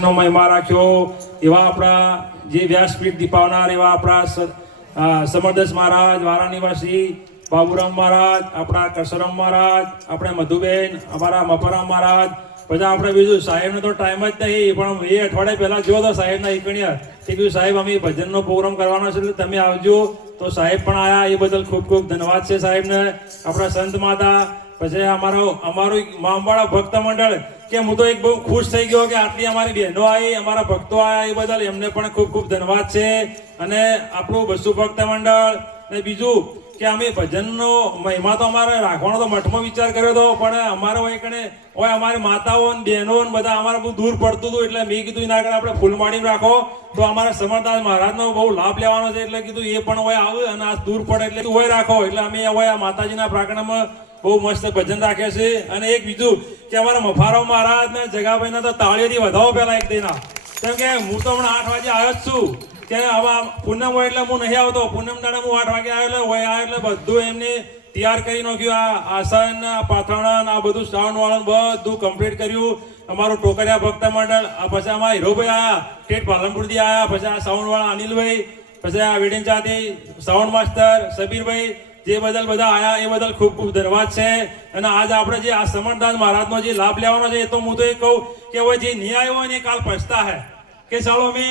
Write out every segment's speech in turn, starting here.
મહિમા રાખ્યો એવા આપણા જે વ્યાસપીઠ દીપાવનાર એવા આપણા સમરદાસ મહારાજ, વારા નિવાસી બાબુરામ મહારાજ, આપણા કસરમ મહારાજ, આપણે મધુબેન, અમારા મફરામ મહારાજ, પછી આપણે બીજું સાહેબને તો ટાઈમ જ નહીં, પણ એ અઠવાડિયા પહેલા જો તો સાહેબના ઈકણ્યા તે કીધું સાહેબ અમે ભજનનો પ્રોગ્રામ કરવાનો છે એટલે તમે આવજો. તો સાહેબ પણ આવ્યા, એ બદલ ખૂબ ખૂબ ધન્યવાદ છે સાહેબને. આપણા સંત માતા, પછી અમારું મામવાળા ભક્ત મંડળ કે હું તો એક બહુ ખુશ થઈ ગયો કે આટલી અમારી બહેનો આવી, અમારા ભક્તો આવ્યા, એ બદલ એમને પણ ખૂબ ખૂબ ધન્યવાદ છે. અને આપણું બસુ ભક્ત મંડળ ને બીજું કે અમે ભજનનો મહિમા તો અમારે રાખવાનો તો મઠમાં વિચાર કર્યો હતો, પણ અમારે હોય કણે હોય અમારી માતાઓ ને બહેનો ને બધા અમારે બહુ દૂર પડતું હતું, એટલે મેં કીધું એના આગળ આપણે ફૂલમાળી રાખો તો અમારા સમરદાસ મહારાજનો બહુ લાભ લેવાનો છે, એટલે કીધું એ પણ હોય આવે અને આ દૂર પડે એટલે હોય રાખો. એટલે અમે હોય આ માતાજીના પ્રાંગણમાં બહુ મસ્ત ભજન રાખે છે. અને એક બીજું કે અમારા મફારાવ મહારાજ ને જગાભાઈના તો તાળીઓથી વધાવો પેલા એક દિના, કેમ કે હું તો હમણાં 8 વાગે આવ્યો જ છું કે હવે પૂનમ હોય એટલે હું નહીં આવતો. પૂનમ દાડા હું 8 વાગે આવ્યો એટલે હોય આવ્યો એટલે બધું એમને તૈયાર કરી નાખ્યું. આ આસન, આ પાથરણા, આ બધું શ્રાવણ વાળન બધું કમ્પ્લીટ કર્યું. અમારું ટોકરિયા ભક્ત મંડળ, પછી અમારા હીરોભાઈ આયા, ટેટ પાલનપુરથી આયા, પછી આ સાઉન્ડ વાળા અનિલભાઈ, પછી આ વેડિંચાથી સાઉન્ડ માસ્ટર સબીરભાઈ, જે બદલ બધા આયા એ બદલ ખૂબ ખૂબ ધન્યવાદ છે. અને આજ આપણે જે આ સમરદાસ મહારાજનો જે લાભ લેવાનો છે, એ તો હું તો એ કહું કે હવે જે નહીં આવ્યો હોય ને એ કાલ પછતા હે કે ચાલો અમે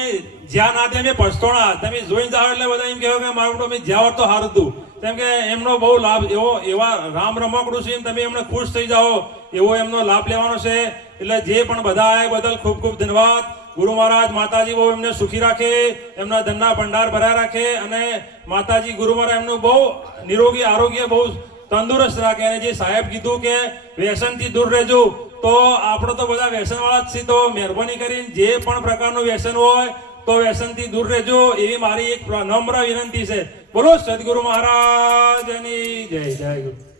જ્યાં ના ત્યાં અમે પછતોણા. તમે જોઈને જાઓ એટલે બધા એમ કહેવાય કે મારું અમે જ્યાં હોત તો સારું હતું, કેમ કે એમનો બહુ લાભ એવા રામ રમકડું છે, તમે એમને ખુશ થઈ જાઓ એવો એમનો લાભ લેવાનો છે. એટલે જે પણ બધા આવ્યા બદલ ખૂબ ખૂબ ધન્યવાદ. ગુરુ મહારાજ માતાજી બહુ એમને સુખી રાખે, એમના ધનના ભંડાર ભર્યા રાખે, અને માતાજી ગુરુ મહારાજ એમનું બહુ નિરોગી આરોગ્ય બહુ તંદુરસ્ત રાખે. અને જે સાહેબ કીધું કે વ્યસનથી દૂર રહેજો, તો આપણે તો બધા વ્યસન વાળા જ છીએ, તો મહેરબાની કરીને જે પણ પ્રકારનું વ્યસન હોય તો વ્યસનથી દૂર રહેજો એવી મારી એક નમ્ર વિનંતી છે. બોલો સદગુરુ મહારાજની જય. જય ગુરુ.